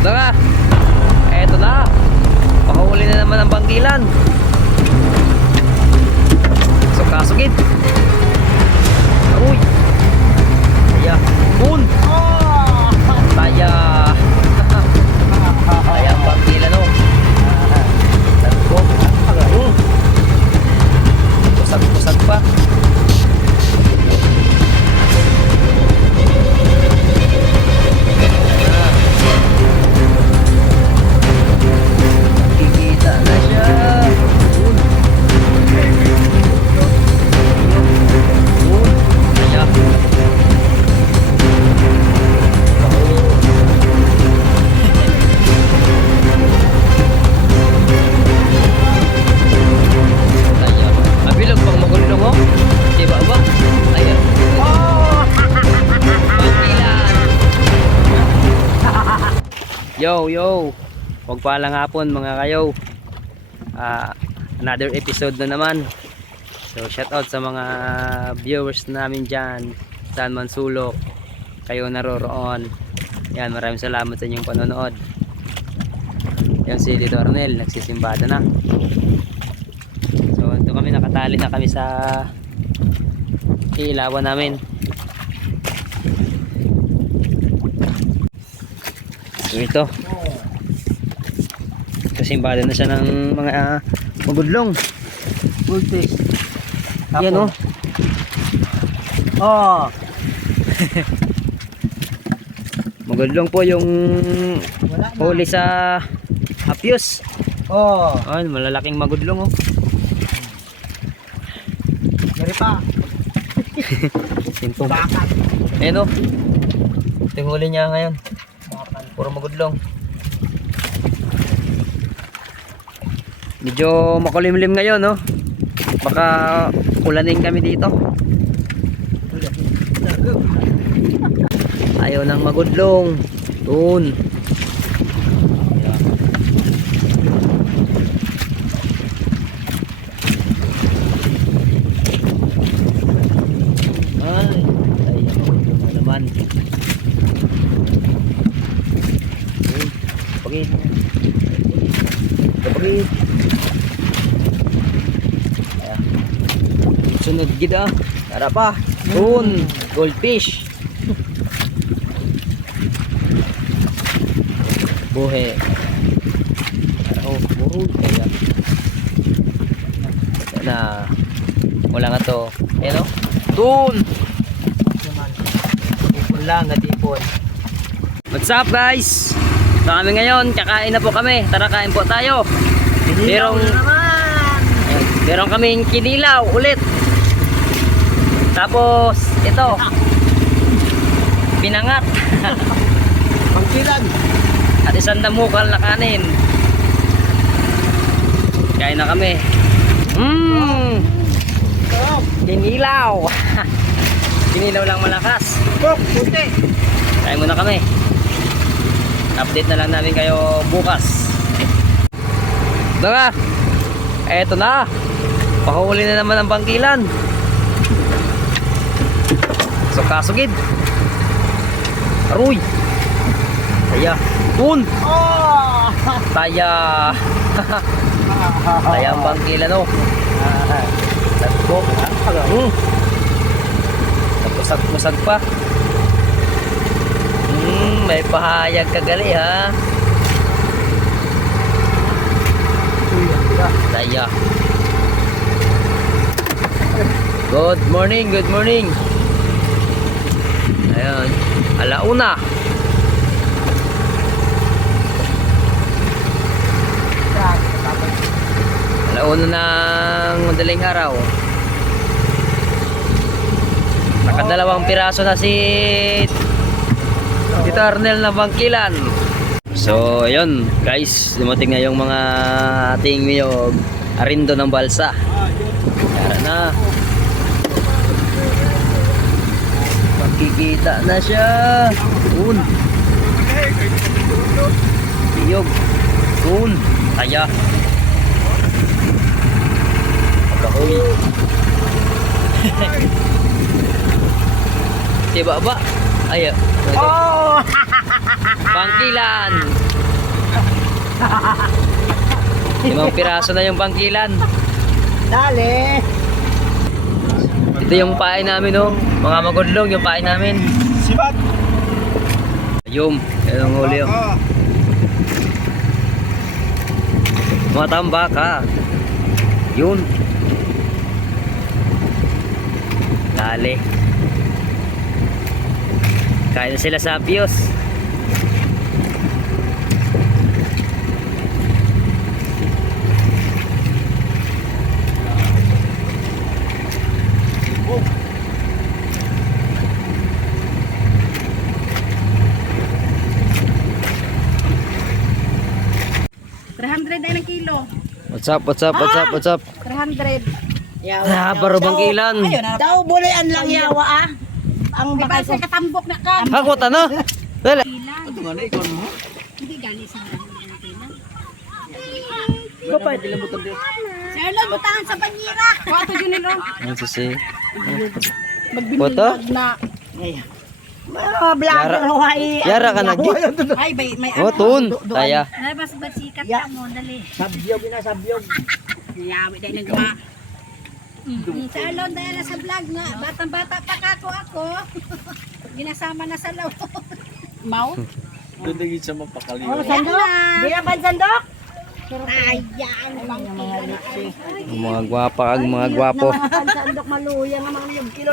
Tara, eto na. Pakahuli na naman ang bangkilan. Sukasugid. Uy. Kaya, boon. Kaya. Kaya ang bangkilan o. Tagpo. Pusag-pusag pa. Kikita na siya. Kaya. Abilog pang magulong mo. Diba ba? Ayan. Pagkilan. Yo. Pagpalang hapon mga kayo. Another episode na naman. So shout out sa mga viewers namin dyan. Saan man sulok kayo naroroon. Yan, maraming salamat sa inyong panonood. Yan si Dito Arnel, nagsisimbada na. So ito kami, nakatali na kami sa ilawan namin. So ito, kasimbada na siya ng mga magudlong. Goldfish. Yan o. Oh. Magudlong po yung huli sa apyos. Oh. Ay, malalaking magudlong oh. Dari pa. Simpong. Bakat. Ayan o. Ito yung huli niya ngayon. Bakat. Puro magudlong. Medyo makulimlim ngayon no. Baka ulanin kami dito. Ayaw ng magudlong. Doon. Ay, magudlong na naman. Pagit. Pagit. Sunod gida. Tara pa. Doon. Goldfish. Buhe. Oh, buro. Kaya. Na. Wala nga to. Ayan o. Doon. Naman. Ipon lang, natipon. What's up guys? So kami ngayon, kakain na po kami. Tara, kain po tayo. Merong meron kaming kinilaw ulit. Tapos ito. Pinangat. Pangkilan. At isang damukal na kanin. Kain na kami. Kinilaw. Kinilaw lang malakas. Puti. Kain muna kami. Update na lang namin kayo bukas. Tara. Eto na. Pakahuli na naman ang bangkilan. Sukasugid. Aruy. Kaya. Tun. Oh. Taya. Taya ang bangkilan o. Tagpo. Napusag-pusag pa. May pahayag kagali ha. Taya. Good morning, good morning. Ayan, alauna. Alauna ng madaling araw. Nakadalawang piraso na si Tito Arnel na bangkilan. So ayun guys, dumating na yung mga ating miyog arindo ng balsa. Tara na. Makikita na siya. Doon. Miyog. Doon. Taya. Kahoy. Diba ba? Ayo. Oh! Bangkilan. 5 piraso na yung bangkilan. Dali. Ito yung pain namin, oh. Mga magudlong, yung pain namin. Sibat. Yung huli, oh. Mga tambaka. Yun. Dali. Kain na sila sa Pios. $300 ang kilo. What's up, what's up, what's up, what's up? 300. Ah, baro bangkilan. Daw bulian lang yawa ah. Ang bakal sa katambok na ka. Ako, tano. Dali. Ito nga na, ikaw mo. Hindi gali sa Kapay, dilamutan din. Sir, Lord, butahan sa banyera. Wato yun nilo. Ano si Magbinilad na. Mga vlogger Hawaii. Yara ka na, G. Ay, may Oh, tun. Taya. Ay, bas sikat ka mo, dali. Sabyog na, sabyog. Yawi dahil nang guma. Sir, Lord, dahil na sa vlog nga. Batang-bata pa ako. Ginasama na sa loob. Mau? Dudagin sa mapakaliw. Oh, sandok? Di na ba sandok? Ayan. Mga gwapa, ang mga gwapo. Sandok maluya nga mga kilo.